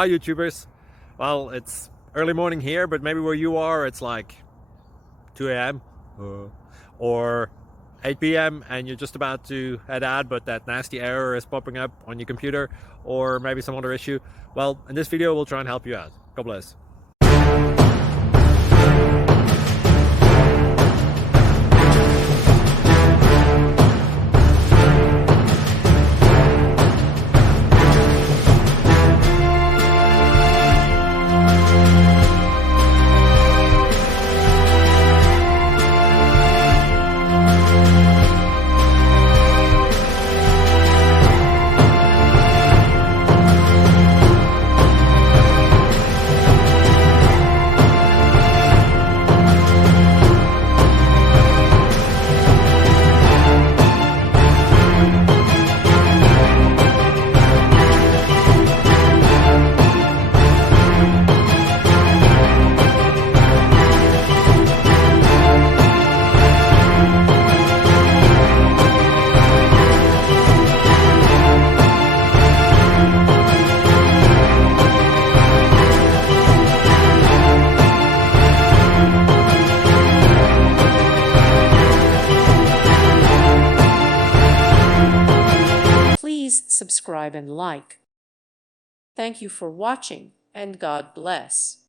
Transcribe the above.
Hi YouTubers. Well, it's early morning here, but maybe where you are it's like 2 a.m. or 8 p.m. and you're just about to head out, but that nasty error is popping up on your computer, or maybe some other issue. Well, in this video we'll try and help you out. God bless. Please subscribe and like. Thank you for watching, and God bless.